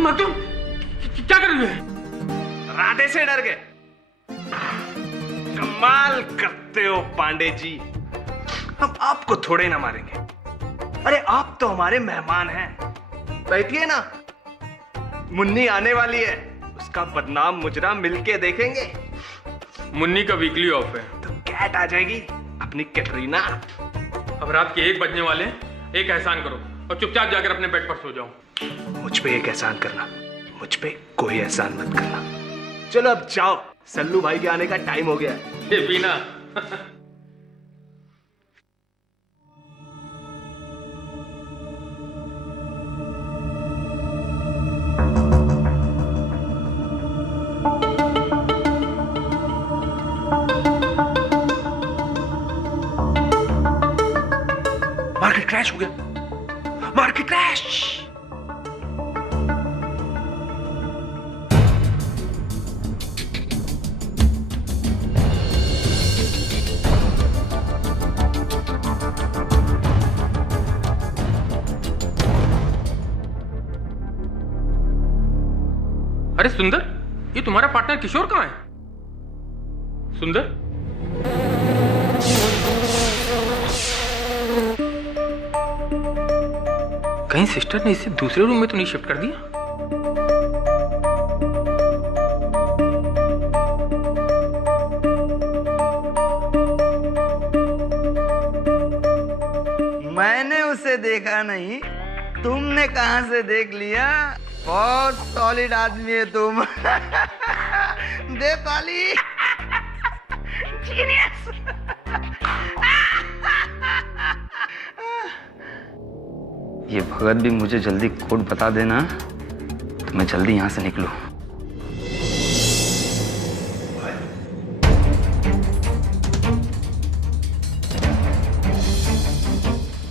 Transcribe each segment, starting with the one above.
मखदूम क्या कर रही है? राधे से डर गए? कमाल करते हो पांडे जी। हम आपको थोड़े ना मारेंगे। अरे आप तो हमारे मेहमान हैं। बैठिए ना, मुन्नी आने वाली है, उसका बदनाम मुजरा मिलके देखेंगे। मुन्नी का वीकली ऑफ है। तो कैट आ जाएगी अपनी कैटरीना। अब रात के 1 बजने वाले हैं। एक एहसान करो और चुपचाप जाकर अपने बेड पर सो जाओ। मुझ पे एक एहसान करना, मुझ पे कोई एहसान मत करना। चलो अब जाओ, सल्लू भाई के आने का टाइम हो गया है। ये पीना। मार्केट क्रैश हो गया, मार्केट क्रैश। अरे सुंदर, ये तुम्हारा पार्टनर किशोर कहाँ है? सुंदर, कहीं सिस्टर ने इसे दूसरे रूम में तो नहीं शिफ्ट कर दिया? मैंने उसे देखा नहीं, तुमने कहां से देख लिया? बहुत सॉलिड आदमी है तुम। दे ताली। जीनियस। ये भगत भी मुझे जल्दी कोड बता देना तो मैं जल्दी यहां से निकलूं।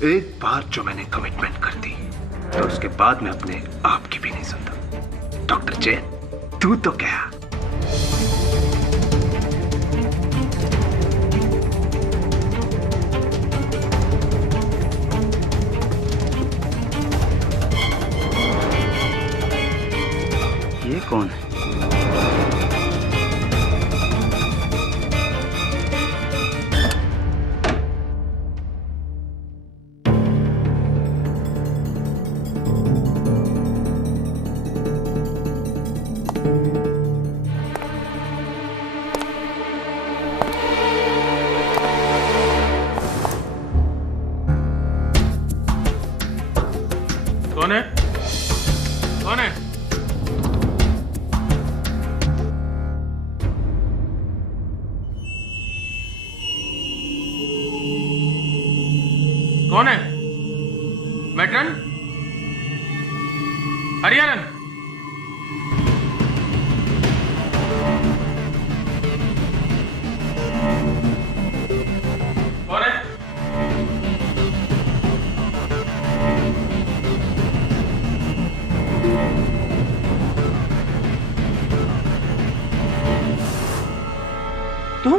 एक बार जो मैंने कमिटमेंट कर दी तो उसके बाद मैं अपने आप की भी नहीं सुनता। डॉक्टर जैन, तू तो क्या? ये कौन है? कौन है? कौन है? कौन है? मैट्रन? हरियाणन? कौन है? तू?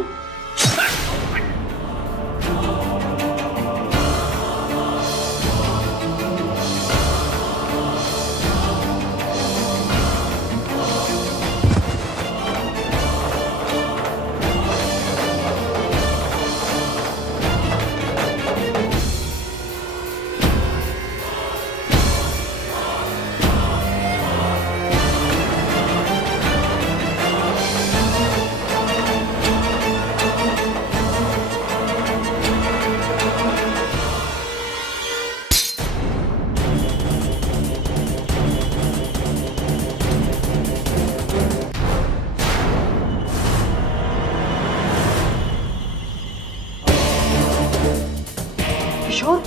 किशोर,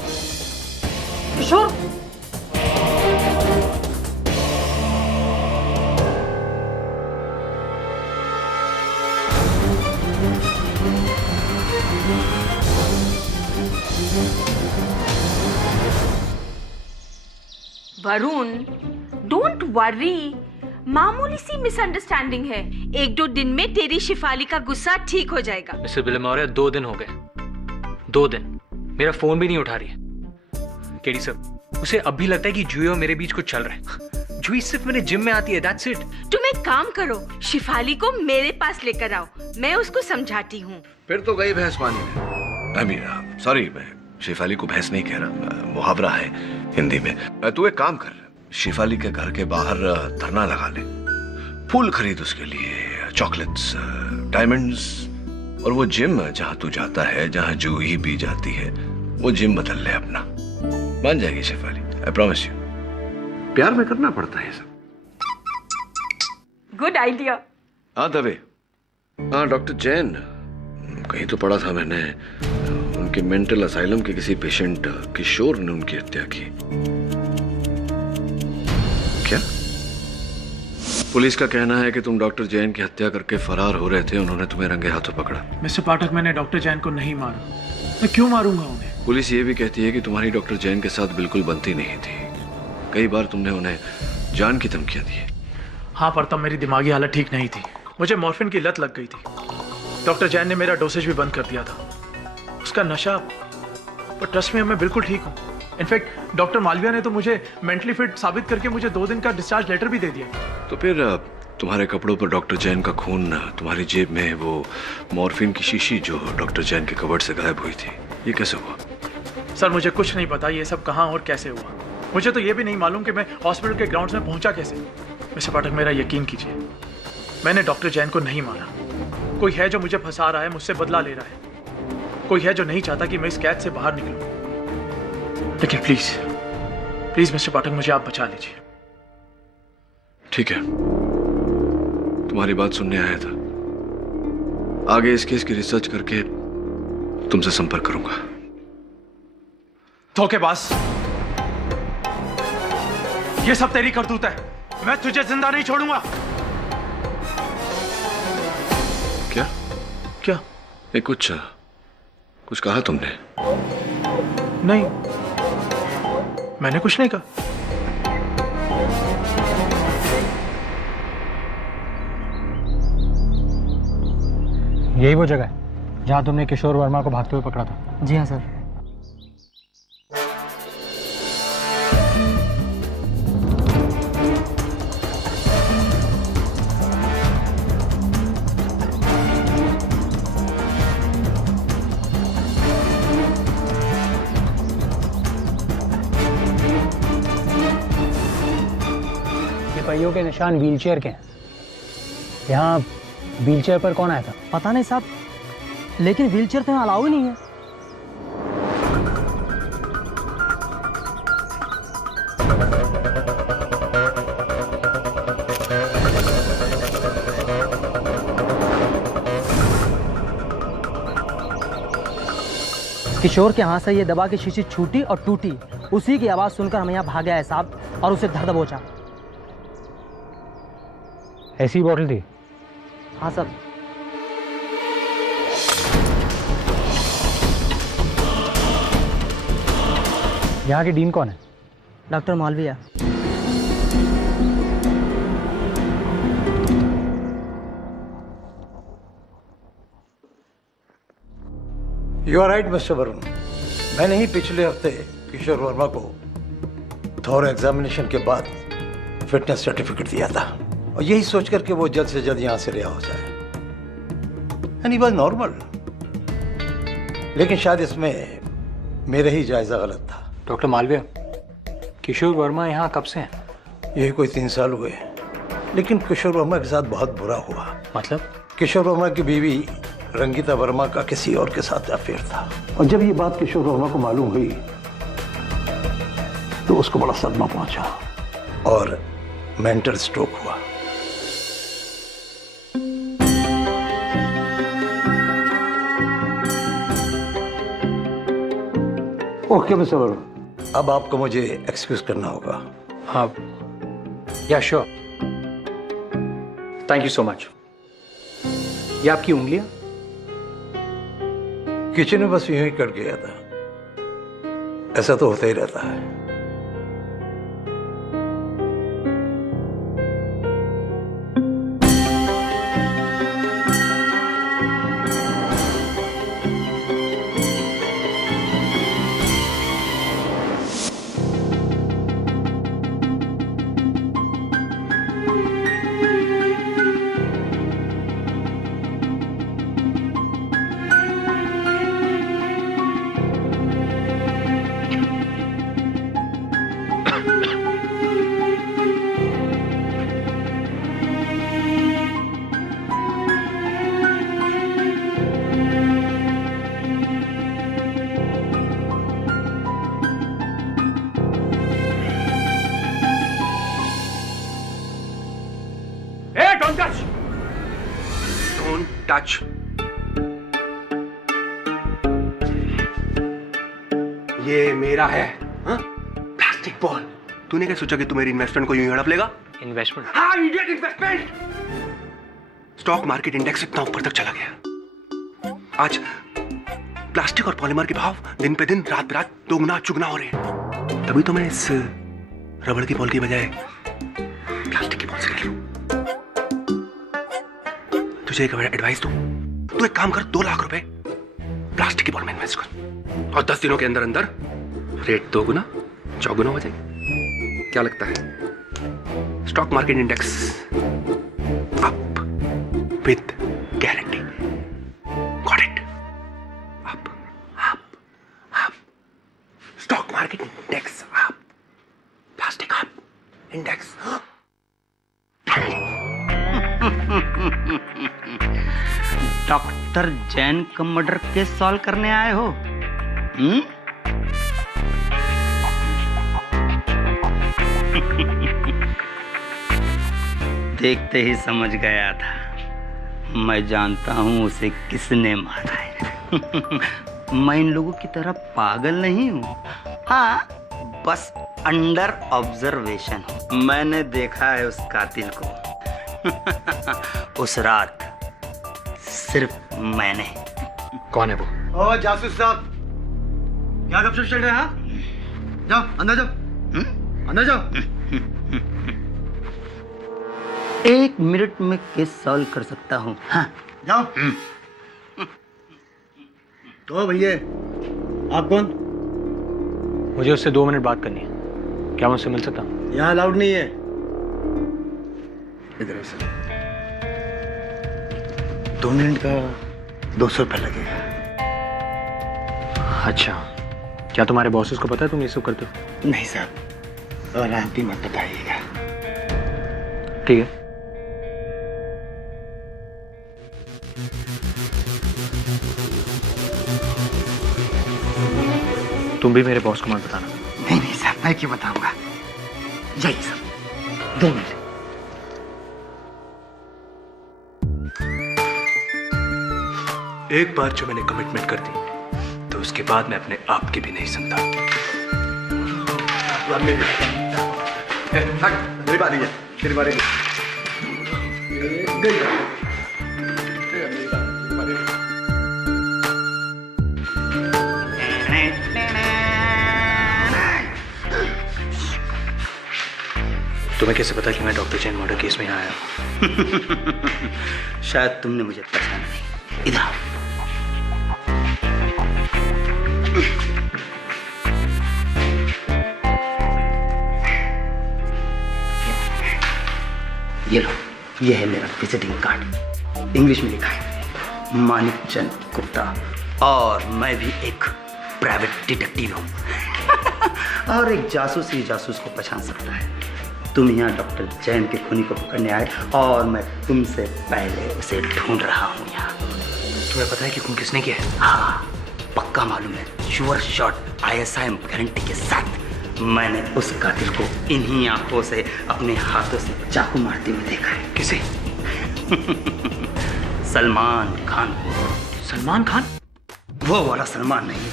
किशोर, वरुण, डोंट वरी, मामूली सी मिसअंडरस्टैंडिंग है। 1-2 दिन में तेरी शिफाली का गुस्सा ठीक हो जाएगा। मिस्टर बिलमौर्य, 2 दिन हो गए। 2 दिन मेरा फोन भी नहीं उठा रही है। केडी सर, उसे अब भी लगता है कि जूही और मेरे बीच कुछ चल रहा है। जुई सिर्फ मेरे जिम में आती है, दैट्स इट। तुम एक काम करो, शिफाली को मेरे पास लेकर आओ, मैं उसको समझाती हूँ। फिर तो गई भैंस पानी में। आई मीन सॉरी, मैं शेफाली को भैंस नहीं कह रहा, मुहावरा है हिंदी में। तू एक काम कर, शेफाली के घर के बाहर धरना लगा ले, फूल खरीद उसके लिए, चॉकलेट्स, डायमंड्स, और वो जिम जहाँ तू जाता है, जहाँ जूही भी जाती है, वो जिम बदल ले अपना। मान जाएगी शेफाली, आई प्रॉमिस यू। प्यार में करना पड़ता है सब। Good idea. हाँ दवे, हाँ डॉक्टर जैन, कहीं तो पढ़ा था मैंने, उनके मेंटल असाइलम के किसी पेशेंट किशोर ने उनकी हत्या की। क्या? पुलिस का कहना है कि तुम डॉक्टर जैन की हत्या करके फरार हो रहे थे, उन्होंने तुम्हें रंगे हाथों पकड़ा। मिस्टर पाठक, मैंने डॉक्टर जैन को नहीं मारा। मैं क्यों मारूंगा उन्हें? पुलिस ये भी कहती है कि तुम्हारी डॉक्टर जैन के साथ बिल्कुल बनती नहीं थी, कई बार तुमने उन्हें जान की धमकियां दी। हाँ, पर तब मेरी दिमागी हालत ठीक नहीं थी, मुझे मॉर्फिन की लत लग गई थी। डॉक्टर जैन ने मेरा डोसेज भी बंद कर दिया था, उसका नशा। पर ट्रस्ट में मैं बिल्कुल ठीक हूँ। इनफैक्ट डॉक्टर मालविया ने तो मुझे मेंटली फिट साबित करके मुझे 2 दिन का डिस्चार्ज लेटर भी दे दिया। तो फिर तुम्हारे कपड़ों पर डॉक्टर जैन का खून, तुम्हारी जेब में वो मॉर्फिन की शीशी जो डॉक्टर जैन के कबर्ड से गायब हुई थी, ये कैसे हुआ? सर, मुझे कुछ नहीं पता ये सब कहाँ और कैसे हुआ। मुझे तो ये भी नहीं मालूम कि मैं हॉस्पिटल के ग्राउंड्स में पहुंचा कैसे। मिस्टर पाठक, मेरा यकीन कीजिए, मैंने डॉक्टर जैन को नहीं मारा। कोई है जो मुझे फंसा रहा है, मुझसे बदला ले रहा है। कोई है जो नहीं चाहता कि मैं इस कैद से बाहर निकलूं। लेकिन प्लीज प्लीज मिस्टर पाठक, मुझे आप बचा लीजिए। ठीक है, तुम्हारी बात सुनने आया था। आगे इस केस की रिसर्च करके तुमसे संपर्क करूंगा। धोखेबाज, ये सब तेरी करतूत है। मैं तुझे जिंदा नहीं छोड़ूंगा। क्या? क्या? ये कुछ कहा तुमने? नहीं, मैंने कुछ नहीं कहा। यही वो जगह है जहां तुमने किशोर वर्मा को भागते हुए पकड़ा था? जी हाँ सर। पहियों के निशान व्हीलचेयर के हैं। यहाँ व्हीलचेयर पर कौन आया था? पता नहीं साहब, लेकिन व्हीलचेयर तो यहाँ अलाउ ही नहीं है। किशोर के हाथ से ये दबा की शीशी छूटी और टूटी, उसी की आवाज सुनकर हम यहाँ भागे आए साहब और उसे धर दबोचा। ऐसी बोतल थी? हाँ सर। यहाँ की डीन कौन है? Doctor Malviya. You are right mister Varun, मैंने ही पिछले हफ्ते किशोर वर्मा को थॉर एग्जामिनेशन के बाद फिटनेस सर्टिफिकेट दिया था, और यही सोच करके वो जल्द से जल्द यहाँ से रिहा हो जाए। एंड ही वाज नॉर्मल, लेकिन शायद इसमें मेरा ही जायजा गलत था। डॉक्टर मालविया, किशोर वर्मा यहाँ कब से हैं? यही कोई 3 साल हुए, लेकिन किशोर वर्मा के साथ बहुत बुरा हुआ। मतलब? किशोर वर्मा की बीवी रंगीता वर्मा का किसी और के साथ अफेयर था, और जब ये बात किशोर वर्मा को मालूम हुई तो उसको बड़ा सदमा पहुंचा और मेंटल स्ट्रोक हुआ। ओके मिस्टर वरुण, अब आपको मुझे एक्सक्यूज करना होगा। हाँ, या sure. Thank you so much. ये आपकी उंगलियां? किचन में बस यूं ही कट गया था, ऐसा तो होता ही रहता है। Don't touch! Don't touch. ये मेरा है, हाँ? Plastic ball. तूने क्या सोचा कि तू मेरी इन्वेस्टमेंट को यूं हड़प लेगा? इन्वेस्टमेंट? हाँ, idiot investment. Stock market index इतना ऊपर तक चला गया। आज प्लास्टिक और पॉलीमर के भाव दिन पे दिन, रात पे रात दोगुना चुगना हो रहे हैं। तभी तो मैं इस रबड़ की बॉल की बजाय प्लास्टिक की बॉल से खेलूं। तुझे एक एडवाइस दूं, तू एक काम कर, 2 लाख रुपए प्लास्टिक की बॉल में इन्वेस्ट कर और 10 दिनों के अंदर अंदर रेट 2 गुना 4 गुना हो जाएगी। क्या लगता है? Stock market index up with guarantee. Got it? Up up up. Stock market index up, plastic up, index. Doctor Jain का मर्डर केस सॉल्व करने आए हो? देखते ही समझ गया था। मैं जानता हूं उसे किसने मारा है। मैं इन लोगों की तरह पागल नहीं हूं। हाँ, बस अंडर ऑब्जर्वेशन हूं। मैंने देखा है उस कातिल को। उस रात सिर्फ मैंने। कौन है वो? ओ जासूस साहब, क्या गपशप चल रहा है? जाओ अंदर जाओ, अंदर जाओ। 1 मिनट में केस सॉल्व कर सकता हूँ। हाँ जाओ। तो भैया आप कौन? मुझे उससे 2 मिनट बात करनी है। क्या मैं उससे मिल सकता हूँ? यहाँ अलाउड नहीं है। इधर से 2 मिनट का 200 रुपये लगेगा। अच्छा, क्या तुम्हारे बॉसेस को पता है तुम ये सब करते हो? नहीं साहब, और आप भी मत बताइएगा। ठीक है। तुम भी मेरे बॉस को मत बताना। नहीं नहीं साहब, मैं क्यों बताऊंगा। जाइए साहब, 2 मिनट। एक बार जो मैंने कमिटमेंट कर दी तो उसके बाद मैं अपने आप की भी नहीं सुनता। मेरी बारी है, तेरी बारी है। तुम्हें कैसे पता कि मैं डॉक्टर जैन मर्डर केस में आया? शायद तुमने मुझे पहचाना नहीं। इधर आओ। ये लो, ये है मेरा विजिटिंग कार्ड। इंग्लिश में लिखा है मानिक चंद गुप्ता, और मैं भी एक प्राइवेट डिटेक्टिव हूँ। और एक जासूस ही जासूस को पहचान सकता है। तुम यहाँ डॉक्टर जैन के खूनी को पकड़ने आए और मैं तुमसे पहले उसे ढूंढ रहा हूँ यहाँ। तुम्हें पता है कि खून किसने किया है? हाँ, पक्का मालूम है। श्योर शॉट ISIM गारंटी के साथ। मैंने उस कातिल को इन्हीं आंखों से अपने हाथों से चाकू मारते हुए देखा है। किसे? सलमान खान। सलमान खान? वो वाला सलमान नहीं,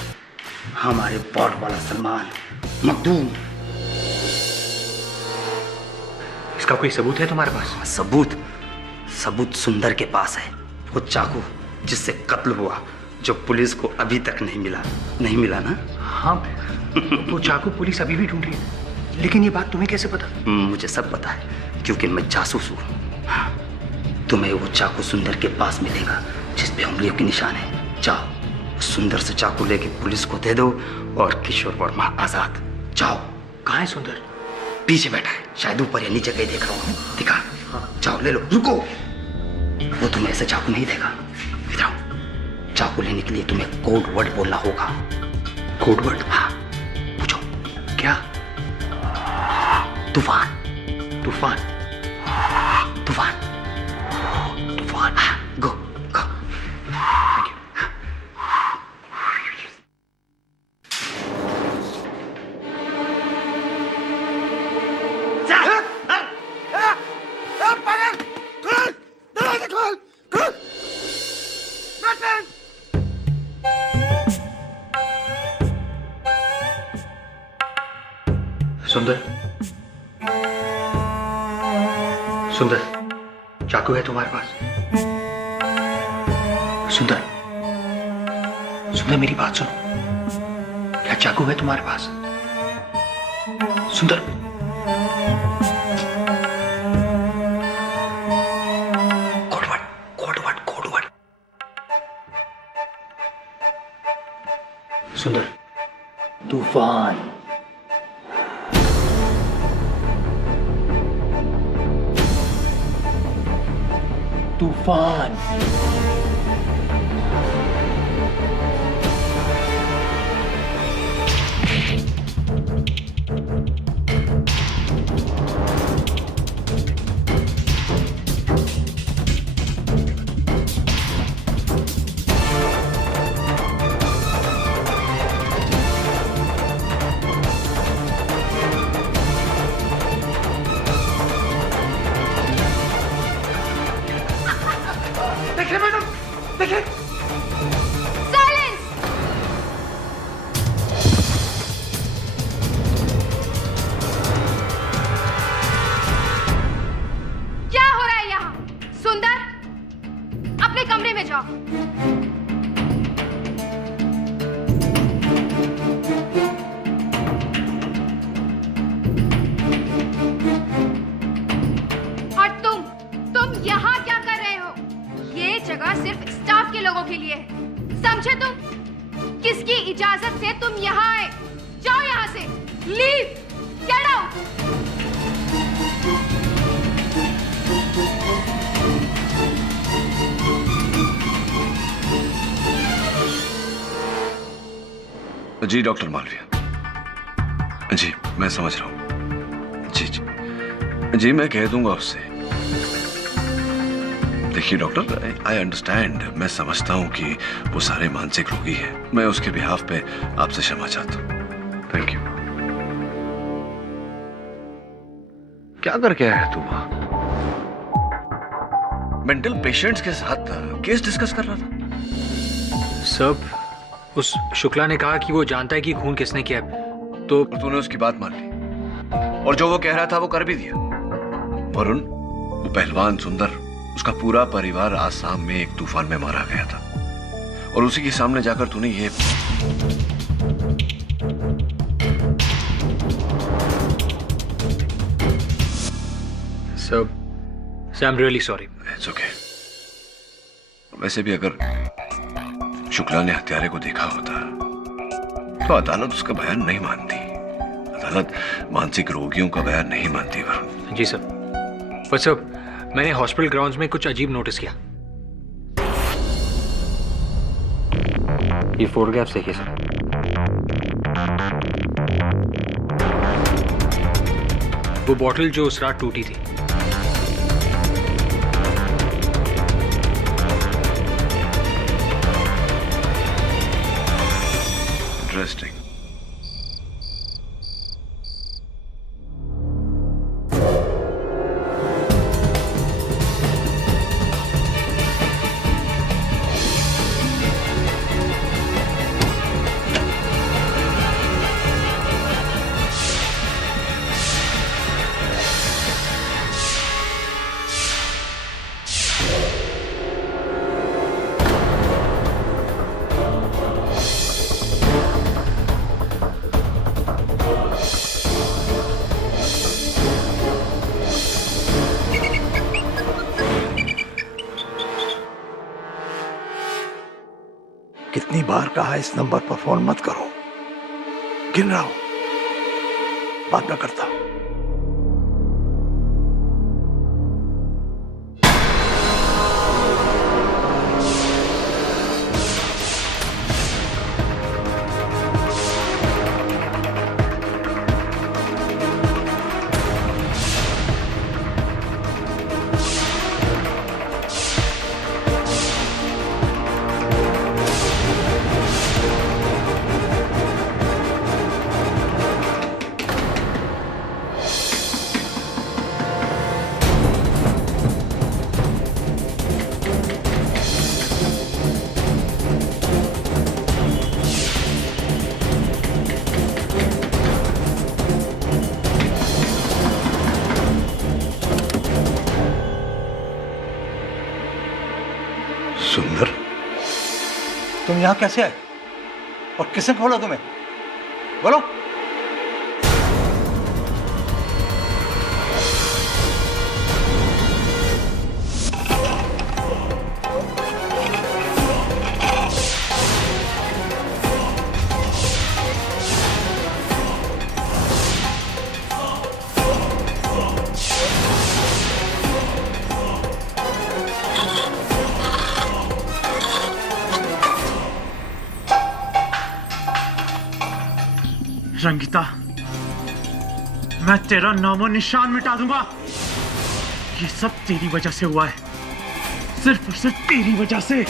हमारे बॉड वाला सलमान, मखदूम। इसका कोई सबूत है तुम्हारे पास? सबूत सुंदर के पास है। वो चाकू जिससे कत्ल हुआ, जो पुलिस को अभी तक नहीं मिला ना? हाँ, वो चाकू पुलिस अभी भी ढूंढ रही है। लेकिन ये बात तुम्हें कैसे पता? मुझे सब पता है, क्योंकि मैं जासूस हूँ। हाँ, तुम्हें वो चाकू सुंदर के पास मिलेगा जिस पे उंगलियों के निशान है। जाओ, सुंदर से चाकू लेके पुलिस को दे दो और किशोर वर्मा आजाद। जाओ। कहाँ है सुंदर? पीछे बैठा है, शायद ऊपर या नीचे कहीं देख रहा हूँ। दिखा। जाओ ले लो। रुको, वो तुम्हें ऐसे चाकू नहीं देगा। इधर आओ। चाकू लेने के लिए तुम्हें कोड वर्ड बोलना होगा। Code word? हाँ, पूछो। क्या? तूफान। तूफान? तूफान। तूफान। Go go. Thank you. Sundar, चाकू है तुम्हारे पास? सुंदर, सुंदर मेरी बात सुनो, क्या चाकू है तुम्हारे पास? सुंदर, कोडवर्ड। सुंदर, तूफान। तूफान। क्या हो रहा है यहाँ? सुंदर, अपने कमरे में जाओ। और तुम यहाँ क्या कर रहे हो? ये जगह सिर्फ स्टाफ के लोगों के लिए है, समझे तुम? किसकी इजाजत से तुम यहाँ आए? जाओ यहाँ से, लीव, गेट आउट। जी डॉक्टर मालविया, जी मैं समझ रहा हूँ। जी मैं कह दूंगा उससे। देखिए डॉक्टर, आई अंडरस्टैंड, मैं समझता हूँ कि वो सारे मानसिक रोगी हैं। मैं उसके बिहाफ पे आपसे क्षमा चाहता हूँ। Thank you. क्या करके आया तू वहां? मेंटल पेशेंट्स के साथ केस डिस्कस कर रहा था? सब उस शुक्ला ने कहा कि वो जानता है कि खून किसने किया, तो तूने उसकी बात मान ली और जो वो कह रहा था वो कर भी दिया। वरुण, वो पहलवान सुंदर, उसका पूरा परिवार आसाम में एक तूफान में मारा गया था और उसी के सामने जाकर तूने ये सब I am really sorry. It's okay. वैसे भी अगर शुक्ला ने हत्यारे को देखा होता तो अदालत उसका बयान नहीं मानती। अदालत मानसिक रोगियों का बयान नहीं मानती। वरुण जी सर, पर सर मैंने हॉस्पिटल ग्राउंड्स में कुछ अजीब नोटिस किया। ये फोटोग्राफ्स देखिए सर। वो बॉटल जो उस रात टूटी थी, इंटरेस्टिंग। कितनी बार कहा इस नंबर पर फोन मत करो, गिन रहा हूं, बाद में करता हूं। तुम यहाँ कैसे आए और किसने खोला तुम्हें? बोलो। रंगीता, मैं तेरा नामो निशान मिटा दूंगा। ये सब तेरी वजह से हुआ है, सिर्फ और सिर्फ तेरी वजह से।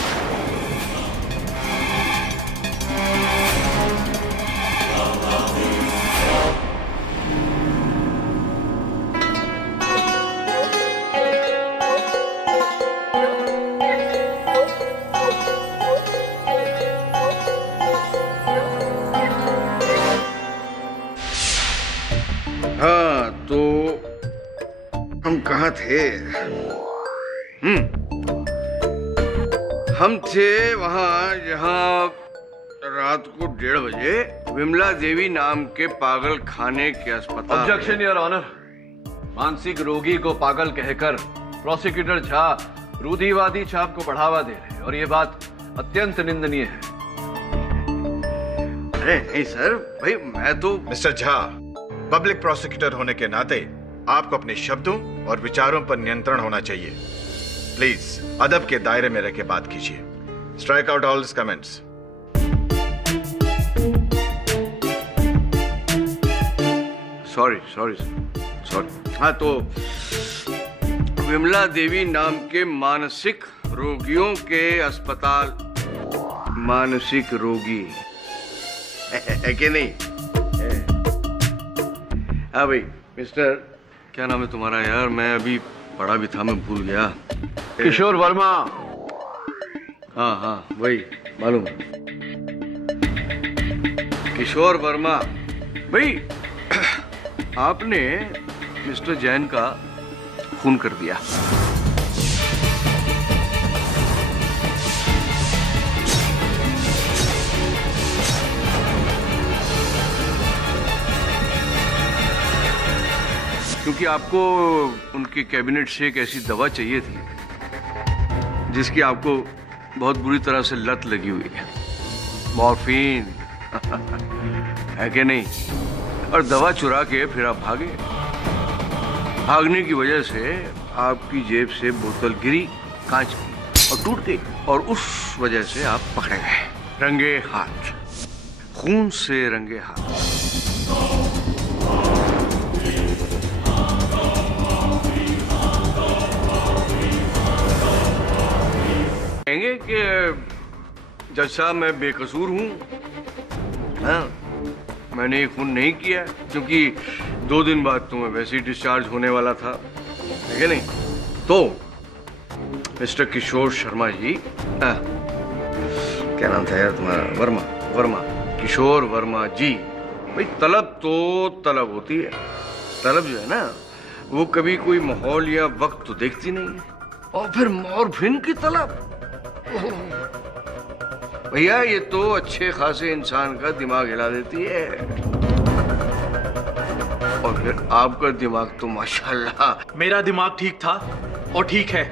हाँ तो हम कहाँ थे? हम थे वहाँ जहाँ रात को 1:30 बजे विमला देवी नाम के पागल खाने के अस्पताल। Objection your honour. मानसिक रोगी को पागल कहकर प्रोसिक्यूटर झा रूढ़िवादी छाप को बढ़ावा दे रहे हैं और ये बात अत्यंत निंदनीय है। अरे नहीं सर, भाई मैं तो। मिस्टर झा, पब्लिक प्रोसिक्यूटर होने के नाते आपको अपने शब्दों और विचारों पर नियंत्रण होना चाहिए। प्लीज अदब के दायरे में रह के बात कीजिए। Strike out all comments. Sorry. हाँ तो विमला देवी नाम के मानसिक रोगियों के अस्पताल। मानसिक रोगी है कि नहीं? हाँ भाई, मिस्टर क्या नाम है तुम्हारा यार? मैं अभी पढ़ा भी था, मैं भूल गया। किशोर वर्मा। हाँ वही मालूम। किशोर वर्मा भाई, आपने मिस्टर जैन का खून कर दिया। क्योंकि आपको उनके कैबिनेट से एक ऐसी दवा चाहिए थी जिसकी आपको बहुत बुरी तरह से लत लगी हुई है, मॉर्फिन है कि नहीं? और दवा चुरा के फिर आप भागे। भागने की वजह से आपकी जेब से बोतल गिरी कांच की और टूट गई, और उस वजह से आप पकड़े गए रंगे हाथ, खून से रंगे हाथ। कहेंगे कि जज साहब मैं बेकसूर हूं, हाँ, मैंने ये खून नहीं किया क्योंकि 2 दिन बाद तो मैं वैसे ही डिस्चार्ज होने वाला था, है कि नहीं? तो मिस्टर किशोर शर्मा जी, क्या नाम था यार तुम्हारा? वर्मा, किशोर वर्मा जी। भाई तलब तो तलब होती है। तलब जो है ना, वो कभी कोई माहौल या वक्त तो देखती नहीं है। और फिर मॉर्फिन की तलब, भैया ये तो अच्छे खासे इंसान का दिमाग हिला देती है। और फिर आपका दिमाग तो माशाल्लाह। मेरा दिमाग ठीक था और ठीक है।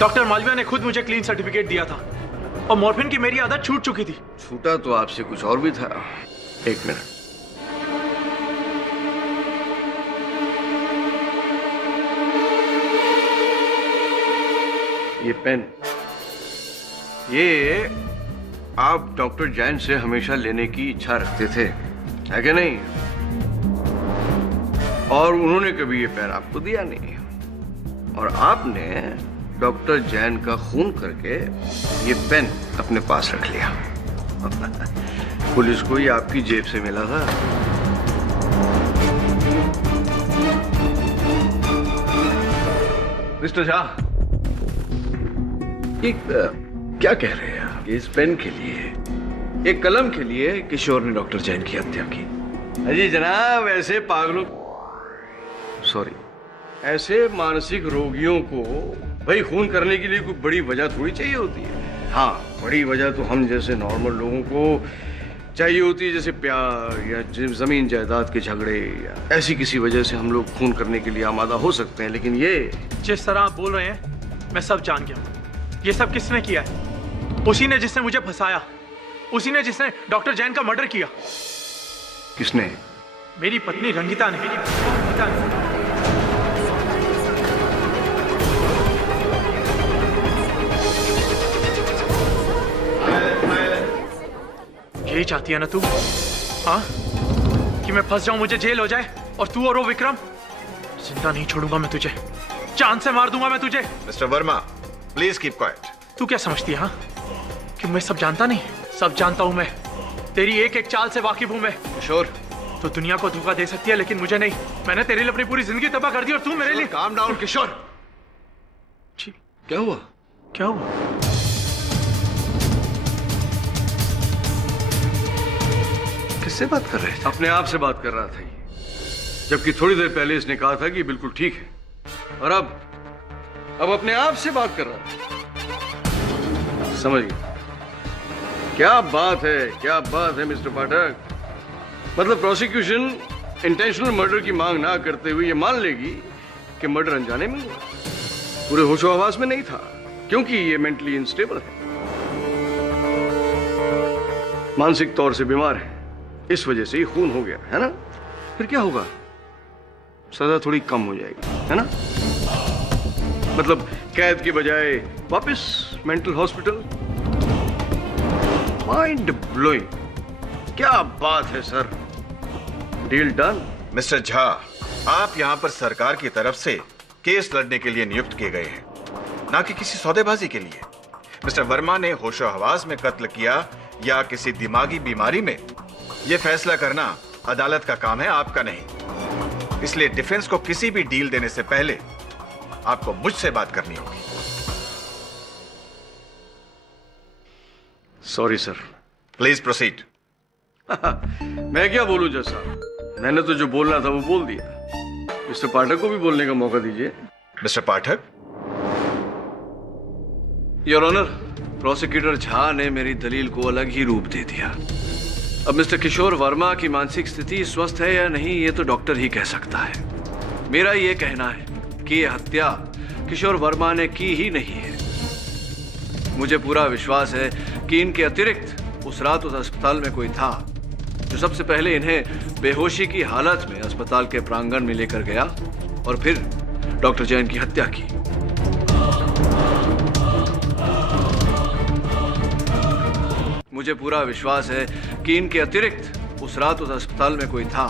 डॉक्टर मालविया ने खुद मुझे क्लीन सर्टिफिकेट दिया था और मॉर्फिन की मेरी आदत छूट चुकी थी। छूटा तो आपसे कुछ और भी था। एक मिनट, ये पेन, ये आप डॉक्टर जैन से हमेशा लेने की इच्छा रखते थे, है कि नहीं? और उन्होंने कभी ये पेन आपको दिया नहीं, और आपने डॉक्टर जैन का खून करके ये पेन अपने पास रख लिया। पुलिस को ये आपकी जेब से मिला था। मिस्टर झा, क्या कह रहे हैं आप? इस पेन के लिए, एक कलम के लिए किशोर ने डॉक्टर जैन की हत्या की। अजी जनाब, ऐसे पागलों, सॉरी, ऐसे मानसिक रोगियों को भाई खून करने के लिए कोई बड़ी वजह थोड़ी चाहिए होती है। हाँ, बड़ी वजह तो हम जैसे नॉर्मल लोगों को चाहिए होती है, जैसे प्यार या जमीन जायदाद के झगड़े या ऐसी किसी वजह से हम लोग खून करने के लिए आमादा हो सकते हैं, लेकिन ये जिस तरह आप बोल रहे हैं मैं सब जान गया हूं। ये सब किसने किया है? उसी ने जिसने मुझे फंसाया, उसी ने जिसने डॉक्टर जैन का मर्डर किया। किसने? मेरी पत्नी रंगिता ने। यही चाहती है ना तू? हाँ, कि मैं फंस जाऊं, मुझे जेल हो जाए, और तू और वो विक्रम? जिंदा नहीं छोड़ूंगा मैं तुझे, चांद से मार दूंगा मैं तुझे। Mister Verma, please keep quiet. तू क्या समझती है हाँ, कि मैं सब जानता नहीं? सब जानता हूं मैं, तेरी एक एक चाल से वाकिफ हूं मैं। किशोर, तो दुनिया को धोखा दे सकती है लेकिन मुझे नहीं। मैंने तेरे लिए अपनी पूरी जिंदगी तबाह कर दी और तू मेरे लिए। काम डाउन किशोर। क्या हुआ? क्या हुआ? किससे बात कर रहे थे? अपने आप से बात कर रहा था ये, जबकि थोड़ी देर पहले इसने कहा था कि बिल्कुल ठीक है, और अब अपने आप से बात कर रहा था। समझ गया? क्या बात है, क्या बात है मिस्टर पाठक। मतलब प्रोसिक्यूशन इंटेंशनल मर्डर की मांग ना करते हुए ये मान लेगी कि मर्डर अनजाने में हुआ, पूरे होशो हवास में नहीं था, क्योंकि ये मेंटली अनस्टेबल है, मानसिक तौर से बीमार है, इस वजह से ही खून हो गया है ना। फिर क्या होगा? सजा थोड़ी कम हो जाएगी, है ना। मतलब कैद के बजाय वापस मेंटल हॉस्पिटल। माइंड ब्लोइंग, क्या बात है sir. Deal done. Mister Jha, आप यहाँ पर सरकार की तरफ से केस लड़ने के लिए नियुक्त किए गए हैं, ना कि किसी सौदेबाजी के लिए। मिस्टर वर्मा ने होशो हवास में कत्ल किया या किसी दिमागी बीमारी में, यह फैसला करना अदालत का काम है, आपका नहीं। इसलिए डिफेंस को किसी भी डील देने से पहले आपको मुझसे बात करनी होगी। Sorry sir. Please proceed. मैं क्या बोलूं जज साहब, मैंने तो जो बोलना था वो बोल दिया। मिस्टर पाठक को भी बोलने का मौका दीजिए। Mister Pathak. Your honour, prosecutor Jha ने मेरी दलील को अलग ही रूप दे दिया। अब मिस्टर किशोर वर्मा की मानसिक स्थिति स्वस्थ है या नहीं, ये तो डॉक्टर ही कह सकता है। मेरा ये कहना है कि ये हत्या किशोर वर्मा ने की ही नहीं है। मुझे पूरा विश्वास है कि इनके अतिरिक्त उस रात उस अस्पताल में कोई था जो सबसे पहले इन्हें बेहोशी की हालत में अस्पताल के प्रांगण में लेकर गया और फिर डॉक्टर जैन की हत्या की। मुझे पूरा विश्वास है कि इनके अतिरिक्त उस रात उस अस्पताल में कोई था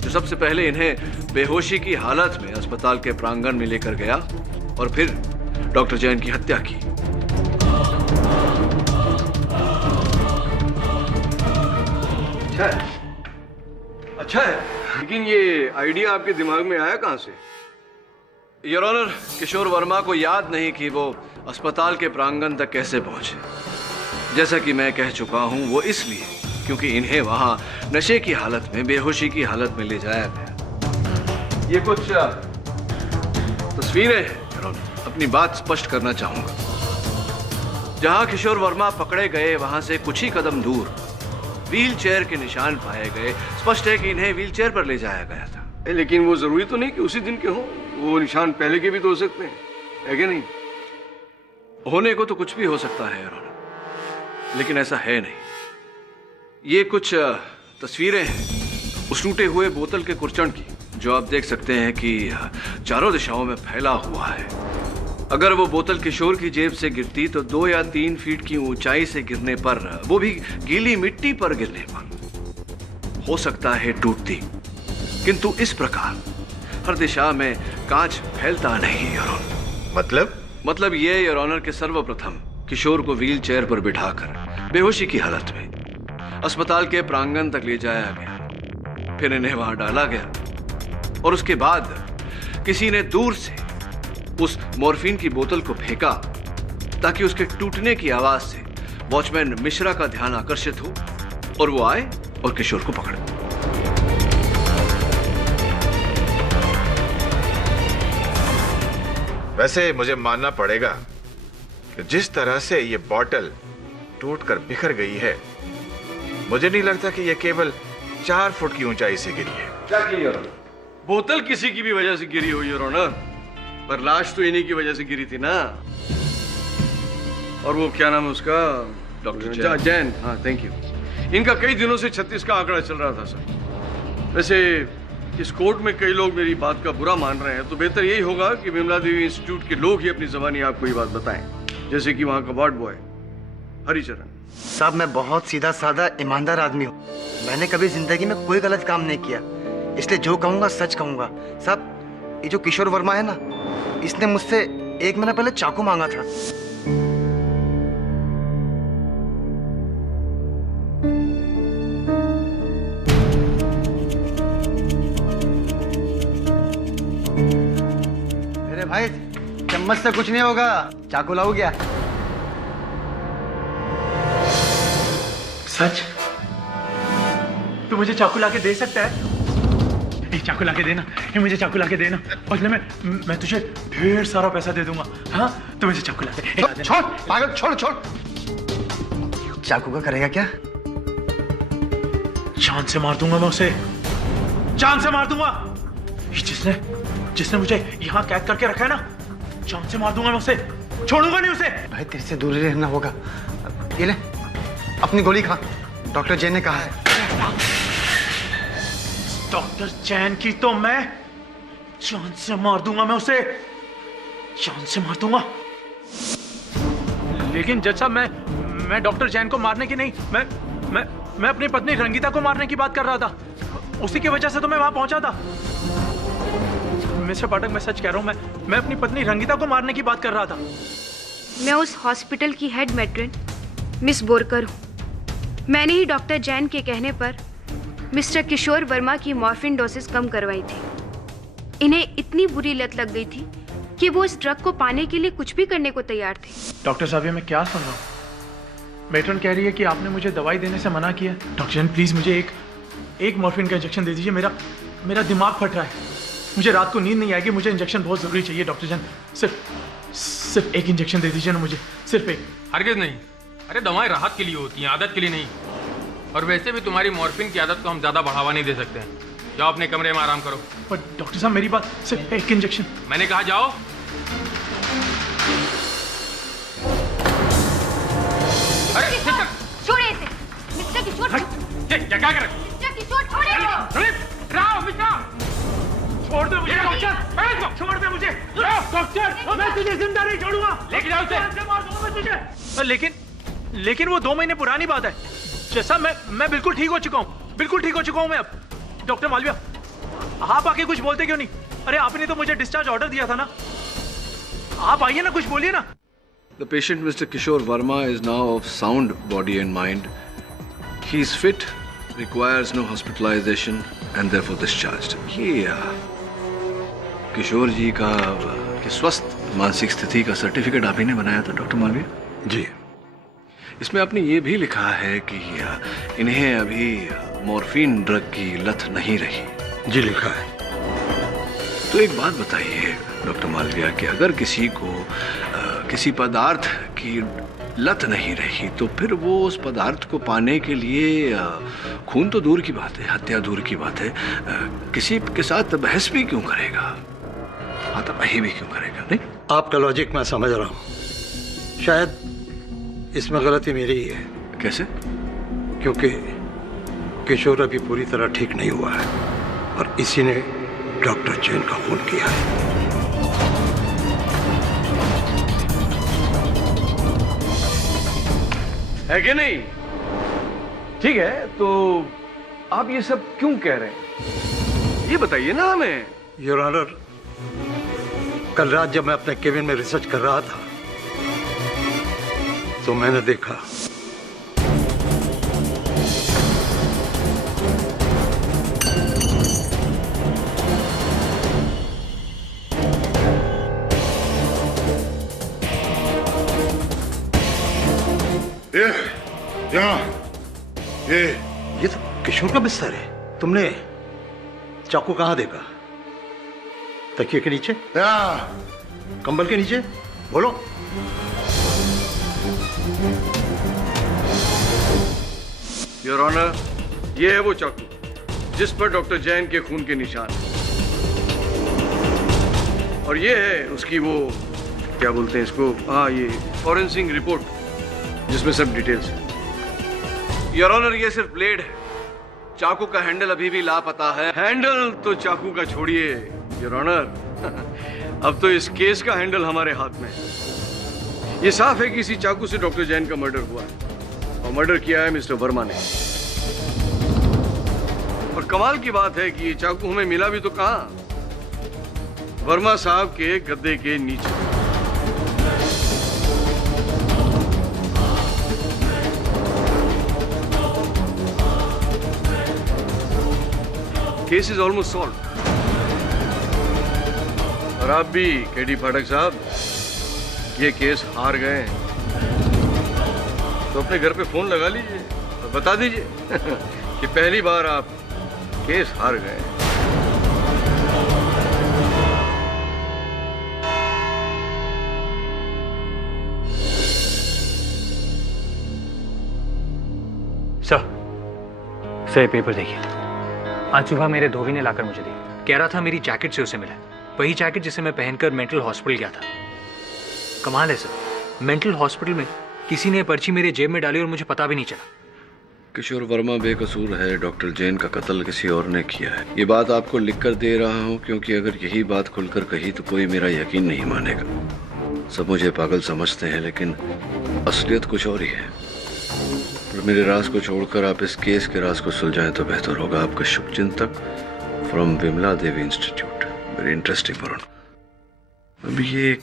जो सबसे पहले इन्हें बेहोशी की हालत में अस्पताल के प्रांगण में लेकर गया और फिर डॉक्टर जैन की हत्या की। अच्छा है, लेकिन ये आइडिया आपके दिमाग में आया कहां से? योर ऑनर, किशोर वर्मा को याद नहीं कि वो अस्पताल के प्रांगण तक कैसे पहुंचे। जैसा कि मैं कह चुका हूं, वो इसलिए क्योंकि इन्हें वहां नशे की हालत में, बेहोशी की हालत में ले जाया गया। ये कुछ तस्वीरें हैं योर ऑनर, अपनी बात स्पष्ट करना चाहूंगा। जहां किशोर वर्मा पकड़े गए वहां से कुछ ही कदम दूर व्हील चेयर के निशान पाए गए। स्पष्ट है कि इन्हें व्हील चेयर पर ले जाया गया था। लेकिन वो जरूरी तो नहीं कि उसी दिन के हों, वो निशान पहले के भी तो हो सकते हैं, है कि नहीं? होने को तो कुछ भी हो सकता है, लेकिन ऐसा है नहीं। ये कुछ तस्वीरें हैं उस टूटे हुए बोतल के कुर्चन की, जो आप देख सकते हैं कि चारों दिशाओं में फैला हुआ है। अगर वो बोतल किशोर की जेब से गिरती तो 2 या 3 फीट की ऊंचाई से गिरने पर, वो भी गीली मिट्टी पर गिरने पर, हो सकता है टूटती, किंतु इस प्रकार हर दिशा में कांच फैलता नहीं योर ऑनर। मतलब ये योर ऑनर के सर्वप्रथम किशोर को व्हील चेयर पर बिठाकर बेहोशी की हालत में अस्पताल के प्रांगण तक ले जाया गया, फिर इन्हें वहां डाला गया और उसके बाद किसी ने दूर से उस मॉर्फिन की बोतल को फेंका ताकि उसके टूटने की आवाज से वॉचमैन मिश्रा का ध्यान आकर्षित हो और वो आए और किशोर को पकड़े। वैसे मुझे मानना पड़ेगा कि जिस तरह से ये बॉटल टूटकर बिखर गई है, मुझे नहीं लगता कि ये केवल 4 फुट की ऊंचाई से गिरी है। Exactly your honour. बोतल किसी की भी वजह से गिरी हुई योर ऑनर, पर लाश तो इन्हीं की वजह से गिरी थी ना। और वो क्या नाम है उसका, डॉक्टर जैन। हाँ थैंक यू। इनका कई दिनों से 36 का आंकड़ा चल रहा था सर। वैसे इस कोर्ट में कई लोग मेरी बात का बुरा मान रहे हैं, तो बेहतर यही होगा कि विमला देवी इंस्टीट्यूट के लोग ही अपनी जबानी आपको ये बात बताएं, जैसे कि वहाँ का वार्ड बॉय हरिचरण। साहब मैं बहुत सीधा साधा ईमानदार आदमी हूँ, मैंने कभी जिंदगी में कोई गलत काम नहीं किया, इसलिए जो कहूँगा सच कहूँगा। साहब ये जो किशोर वर्मा है ना, इसने मुझसे 1 महीना पहले चाकू मांगा था। मेरे भाई चम्मच से कुछ नहीं होगा, चाकू लाओ क्या? सच? तू मुझे चाकू लाके दे सकता है? ये चाकू लाके देना, ये मुझे चाकू लाके देना, बदले में मैं तुझे ढेर सारा पैसा दे दूंगा। हाँ तू मुझे चाकू लाके छोड़ पागल, छोड़ छोड़। चाकू का करेगा क्या? जान से मार दूंगा मैं उसे, जान से मार दूंगा। जिसने मुझे यहाँ कैद करके रखा है ना, जान से मार दूंगा मैं उसे, छोड़ूंगा नहीं उसे। भाई तेरे से दूर ही रहना होगा। ये ले अपनी गोली खा, डॉक्टर जैन ने कहा है। डॉक्टर जैन की तो मैं जान से मार दूंगा मैं उसे, जान से मार दूंगा। लेकिन जज साहब मैं डॉक्टर जैन को मारने की नहीं, मैं अपनी पत्नी रंगीता को मारने की बात कर रहा था। उसी की वजह से तो मैं वहां पहुंचा था। मिस्टर पाठक मैं सच कह रहा हूं, मैं अपनी पत्नी रंगीता को मारने की बात कर रहा था। मैं उस हॉस्पिटल की हेड मैट्रन मिस बोरकर हूँ। मैंने ही डॉक्टर जैन के कहने पर मिस्टर किशोर वर्मा की मॉर्फिन डोसेस कम करवाई थी। इन्हें इतनी बुरी लत लग गई थी कि वो इस ड्रग को पाने के लिए कुछ भी करने को तैयार थे। डॉक्टर साहब ये मैं क्या सुन रहा हूँ? मेट्रन कह रही है कि आपने मुझे दवाई देने से मना किया। डॉक्टर जैन प्लीज मुझे एक मॉर्फिन का इंजेक्शन दे दीजिए, मेरा दिमाग फट रहा है, मुझे रात को नींद नहीं आएगी, मुझे इंजेक्शन बहुत जरूरी चाहिए। डॉक्टर जैन सिर्फ एक इंजेक्शन दे दीजिए ना मुझे, सिर्फ एक। हरगिज नहीं, अरे दवाएं राहत के लिए होती हैं, आदत के लिए नहीं। और वैसे भी तुम्हारी मॉर्फिन की आदत को हम ज्यादा बढ़ावा नहीं दे सकते हैं। जाओ अपने कमरे में आराम करो। पर डॉक्टर साहब मेरी बात, सिर्फ एक इंजेक्शन। मैंने कहा जाओ। अरे सिस्टर छोड़े इसे, मिस्टर किशोर। क्या कर रहे? मिस्टर किशोर छोड़े इसे। राव मिश्रा, छोड़ दे मुझे डॉक्टर, छोड़ दे मुझे डॉक्टर, मैं तुझे जिंदा नहीं छोड़ूंगा। लेके जाओ उसे। मार दूंगा मैं तुझे। लेकिन वो 2 महीने पुरानी बात है। जैसा मैं बिल्कुल ठीक हो चुका हूँ, बिल्कुल ठीक हो चुका हूँ मैं अब। डॉक्टर मालविया आप आके कुछ बोलते क्यों नहीं? अरे आपने तो मुझे डिस्चार्ज ऑर्डर दिया था ना, आप आइए ना, कुछ बोलिए ना। The patient, Mr. Kishore Verma, is now of sound body and mind. He is fit, requires no hospitalization, and therefore discharged. ये किशोर जी का स्वस्थ मानसिक स्थिति का सर्टिफिकेट आप ही ने बनाया था डॉक्टर मालविया? जी। इसमें आपने ये भी लिखा है कि इन्हें अभी मॉर्फिन ड्रग की लत नहीं रही। जी लिखा है। तो एक बात बताइए डॉक्टर मालविया कि अगर किसी को किसी पदार्थ की लत नहीं रही, तो फिर वो उस पदार्थ को पाने के लिए खून तो दूर की बात है, हत्या दूर की बात है, किसी के साथ बहस भी क्यों करेगा, हाथापाई भी क्यों करेगा? नहीं, आपका लॉजिक मैं समझ रहा हूँ, शायद इसमें गलती मेरी ही है। कैसे? क्योंकि किशोर अभी पूरी तरह ठीक नहीं हुआ है और इसी ने डॉक्टर जैन का खून किया है। है कि नहीं? ठीक है, तो आप ये सब क्यों कह रहे हैं, ये बताइए ना हमें। योर ऑनर, कल रात जब मैं अपने केबिन में रिसर्च कर रहा था तो मैंने देखा ये तो किशोर का बिस्तर है। तुमने चाकू कहां देखा? तकिए के नीचे? कंबल के नीचे? बोलो। योर ऑनर, ये है वो चाकू जिस पर डॉक्टर जैन के खून के निशान हैं। और ये है उसकी वो क्या बोलते हैं इसको, हाँ, ये फॉरेंसिक रिपोर्ट जिसमें सब डिटेल्स है। योर ऑनर, ये सिर्फ ब्लेड है, चाकू का हैंडल अभी भी लापता है। हैंडल तो चाकू का छोड़िए योर ऑनर, अब तो इस केस का हैंडल हमारे हाथ में है। ये साफ है कि इसी चाकू से डॉक्टर जैन का मर्डर हुआ है और मर्डर किया है मिस्टर वर्मा ने। और कमाल की बात है कि ये चाकू हमें मिला भी तो कहां, वर्मा साहब के गद्दे के नीचे। Case is almost solve. और आप भी केडी पाठक साहब ये केस हार गए हैं, तो अपने घर पे फोन लगा लीजिए और बता दीजिए कि पहली बार आप केस हार गए। सर ये पेपर देखिए। आज सुबह मेरे धोबी ने लाकर मुझे दी। कह रहा था मेरी जैकेट से उसे मिला, वही जैकेट जिसे मैं पहनकर मेंटल हॉस्पिटल गया था। कमाल है सर, मेंटल हॉस्पिटल में किसी ने पर्ची मेरे जेब में डाली और मुझे पता भी नहीं चला। किशोर वर्मा बेकसूर है, डॉक्टर जैन का कत्ल किसी और ने किया है। ये बात आपको लिखकर दे रहा हूँ क्योंकि अगर यही बात खुलकर कही तो कोई मेरा यकीन नहीं मानेगा। सब मुझे पागल समझते हैं लेकिन असलियत कुछ और ही है। और मेरे राज को छोड़कर आप इस केस के राज को सुलझाएं तो बेहतर होगा। आपका शुभचिंतक from Vimla Devi institute. Very interesting Varun. अभी ये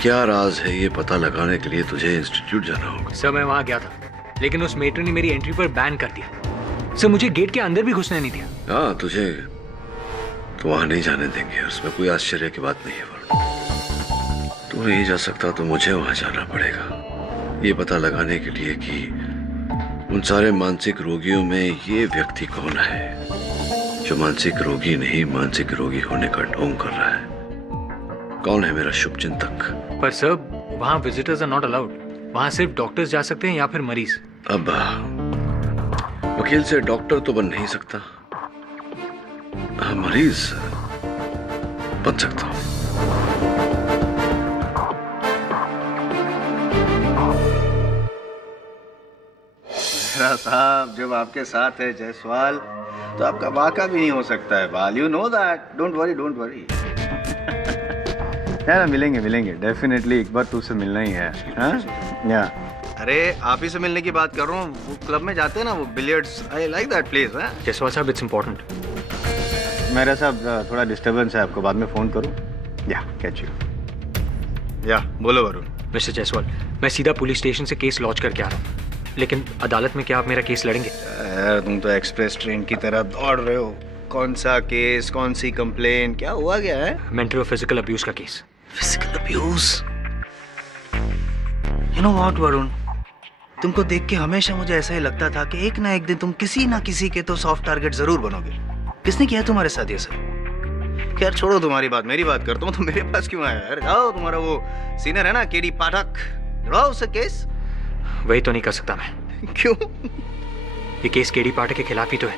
क्या राज है ये पता लगाने के लिए तुझे इंस्टीट्यूट जाना होगा। सर मैं वहां गया था लेकिन उस मेटर ने मेरी एंट्री पर बैन कर दिया। सर मुझे गेट के अंदर भी घुसने नहीं दिया। हाँ, तुझे तो वहां नहीं जाने देंगे, उसमें कोई आश्चर्य की बात नहीं है वरुण। तू नहीं जा सकता तो मुझे वहां जाना पड़ेगा, ये पता लगाने के लिए कि उन सारे मानसिक रोगियों में ये व्यक्ति कौन है जो मानसिक रोगी नहीं मानसिक रोगी होने का ढोंग कर रहा है। कौन है मेरा शुभचिंतक? पर सर वहाँ विजिटर्स आर नॉट अलाउड, वहाँ सिर्फ डॉक्टर्स जा सकते हैं या फिर मरीज। अब वकील से डॉक्टर तो बन नहीं सकता, मरीज बन सकता हूँ। साहब जब आपके साथ है जायसवाल तो आपका वाका भी नहीं हो सकता है बाल। You know that. Don't worry don't worry. यार मिलेंगे डेफिनेटली, एक बार तुझसे मिलना ही है। हाँ या अरे आप ही से मिलने की बात कर रहा हूँ। वो क्लब में जाते हैं ना, वो billiards. I like that place. Jaiswal साहब इट्स इम्पोर्टेंट। मेरा साहब थोड़ा डिस्टर्बेंस है, आपको बाद में फोन करूँ? या कैच यू। या बोलो वरुण। मिस्टर जायसवाल, मैं सीधा पुलिस स्टेशन से केस लॉन्च करके आ रहा हूँ, लेकिन अदालत में क्या आप मेरा केस लड़ेंगे? यार तुम तो एक्सप्रेस ट्रेन की तरह दौड़ रहे हो। कौन सा केस, कौन सी कंप्लेन, क्या हुआ क्या है? मेंटल और फिजिकल अब्यूज का case. Physical abuse? You know what Varun, तुमको देख के हमेशा मुझे ऐसा ही लगता था कि एक ना एक दिन तुम किसी ना किसी के तो सॉफ्ट टारगेट जरूर बनोगे। किसने किया तुम्हारे साथ ये सब? खैर छोड़ो तुम्हारी बात, मेरी बात करता हूँ। तो मेरे पास क्यों आया यार? जाओ, तुम्हारा वो सीनियर है ना केडी पाठक, लड़ाओ उससे केस। वही तो नहीं कर सकता मैं। क्यों? ये केस केडी पाठक के खिलाफ ही तो है।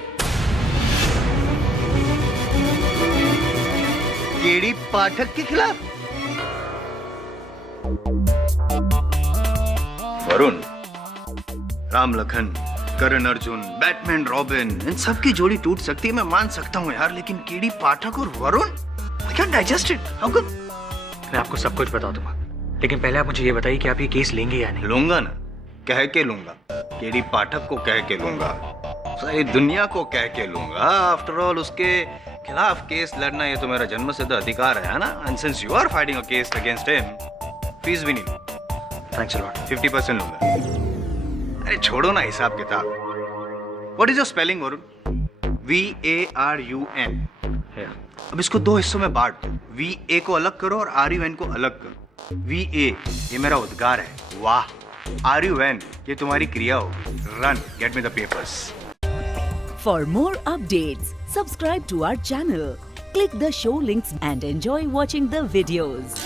केडी पाठक के खिलाफ? वरुण, राम लखन, करण अर्जुन, बैटमैन रॉबिन, इन सब की जोड़ी टूट सकती है, मैं मान सकता हूँ यार, लेकिन केडी पाठक और Varun, I can't digest it. How come? मैं आपको सब कुछ बता दूंगा, लेकिन पहले आप मुझे ये बताइए कि आप ये केस लेंगे या नहीं? लूंगा ना, कह के लूंगा। केडी पाठक को कह के लूंगा, सारी दुनिया को कह के लूंगा। आफ्टर ऑल उसके खिलाफ केस लड़ना ये तो मेरा जन्मसिद्ध अधिकार है ना। And since you are fighting a case against him, fees भी नहीं लूंगा। Thanks a lot. 50% लूंगा। अरे छोड़ो ना हिसाब किताब। What is your spelling Varun? VARUN। अब इसको दो हिस्सों में बांट दो। VA को अलग करो और RUN को अलग करो। VA ये मेरा उद्गार है, वाह। RUN ये तुम्हारी क्रिया हो, run, get me the papers. For more updates, subscribe to our channel, click the show links and enjoy watching the videos.